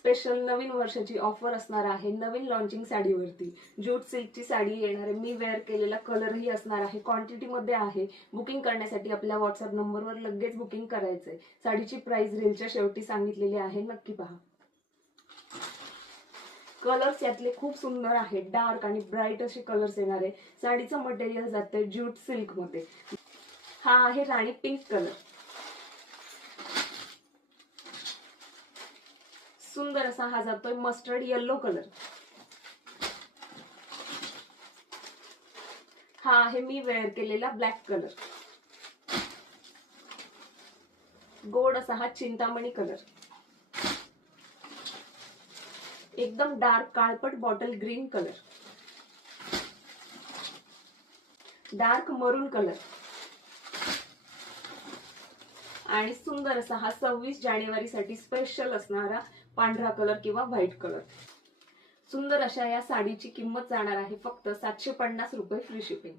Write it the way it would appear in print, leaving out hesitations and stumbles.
Special नवीन वर्षाची offer असणार आहे नवीन लॉन्चिंग साडीवरती। ज्यूट सिल्कची साडी येणार आहे, मी वेअर केलेला कलरही असणार आहे, क्वांटिटी मध्ये आहे। बुकिंग करण्यासाठी आपल्या व्हॉट्सअप नंबरवर लगेच बुकिंग करायचंय। साडीची प्राइस रीलच्या शेवटी सांगितलेली आहे, नक्की पहा। कलर्स यातले खूप सुंदर आहेत, डार्क आणि ब्राईट असे कलर्स येणार आहे। साडीचं मटेरियल जातंय ज्यूट सिल्क मध्ये। हा आहे राणी पिंक कलर, सुंदर असा हा जातोय मस्टर्ड येलो कलर। हा आहे मी वेअर केलेला ब्लॅक कलर, गोड असा हा चिंतामणी कलर, एकदम डार्क काळपट बॉटल ग्रीन कलर, डार्क मरून कलर आणि सुंदर असा हा 26 जानेवारी साठी स्पेशल असणारा पांढरा कलर किंवा व्हाईट कलर। सुंदर अशा या साडीची किंमत जाणार आहे फक्त 750 रुपये फ्री शिपिंग।